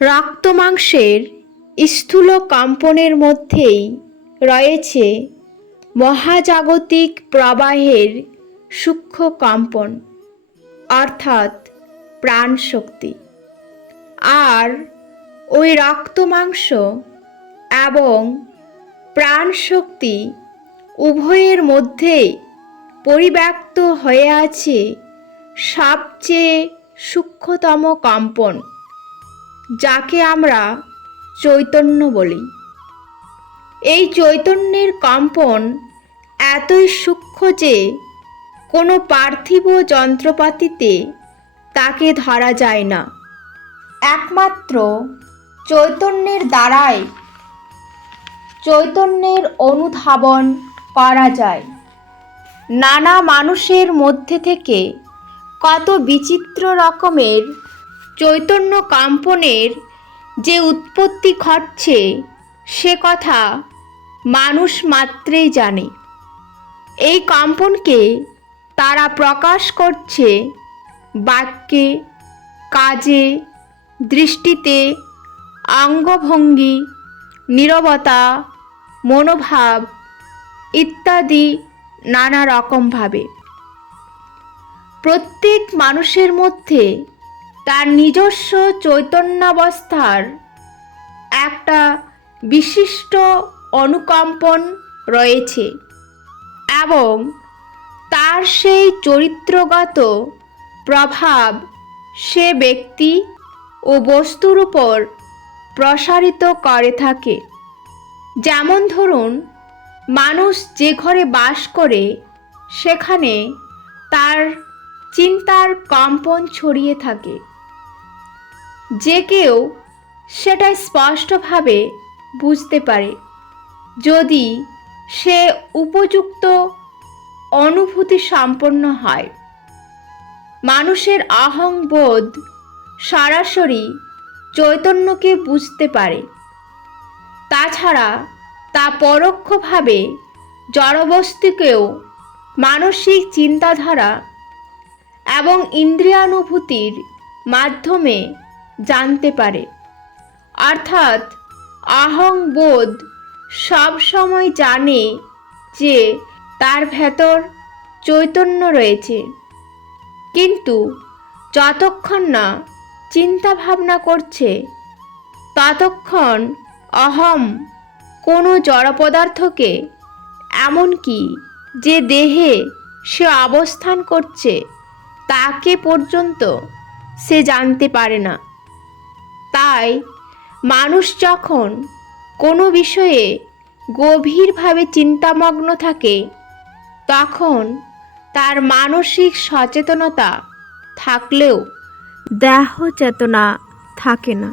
রক্তমাংসের স্থূল কম্পনের মধ্যেই রয়েছে মহাজাগতিক প্রবাহের সূক্ষ্ম কম্পন, অর্থাৎ প্রাণশক্তি। আর ওই রক্তমাংস এবং প্রাণশক্তি উভয়ের মধ্যে পরিব্যাপ্ত হয়ে আছে সবচেয়ে সূক্ষ্মতম কম্পন। যাকে আমরা চৈতন্য বলি। এই চৈতন্যের কম্পন এতই সূক্ষ্ম যে কোনো পার্থিব যন্ত্রপাতিতে তাকে ধরা যায় না। একমাত্র চৈতন্যের দ্বারাই চৈতন্যের অনুধাবন করা যায়। নানা মানুষের মধ্যে থেকে কত বিচিত্র রকমের চৈতন্য কম্পনের যে উৎপত্তি ঘটছে, সে কথা মানুষ মাত্রেই জানে। এই কম্পনকে তারা প্রকাশ করছে বাক্যে, কাজে, দৃষ্টিতে অঙ্গভঙ্গি নীরবতা, মনোভাব ইত্যাদি নানা রকমভাবে। প্রত্যেক মানুষের মধ্যে তার নিজস্ব চৈতন্যাবস্থার একটা বিশিষ্ট অনুকম্পন রয়েছে এবং তার সেই চরিত্রগত প্রভাব সে ব্যক্তি ও বস্তুর উপর প্রসারিত করে থাকে। যেমন ধরুন, মানুষ যে ঘরে বাস করে, সেখানে তার চিন্তার কম্পন ছড়িয়ে থাকে। যে কেউ সেটা স্পষ্টভাবে বুঝতে পারে। যদি সে উপযুক্ত অনুভূতি সম্পন্ন হয়, মানুষের অহংবোধ সরাসরি চৈতন্যকে বুঝতে পারে। তাছাড়া তা পরোক্ষভাবে জড়বস্তুকেও মানসিক চিন্তাধারা এবং ইন্দ্রিয়ানুভূতির মাধ্যমে জানতে পারে। অর্থাৎ অহংবোধ সব সময় জানে যে তার ভেতর চৈতন্য রয়েছে। কিন্তু যতক্ষণ না চিন্তা ভাবনা করছে, ততক্ষণ অহম কোনো জড় পদার্থকে এমনকি যে দেহে সে অবস্থান করছে, তাকে পর্যন্ত সে জানতে পারে না। তাই মানুষ যখন কোনো বিষয়ে গভীরভাবে চিন্তামগ্ন থাকে, তখন তার মানসিক সচেতনতা থাকলেও দেহ চেতনা থাকে না।